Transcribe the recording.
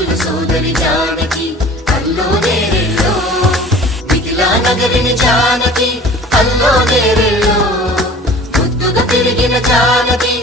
కంచుల సోదరి జానకి అల్లో నేరెళ్ళో మిథిలా నగరిని జానకి అల్లో నేరెళ్ళో ముద్దుగా పెరిగిన జానకి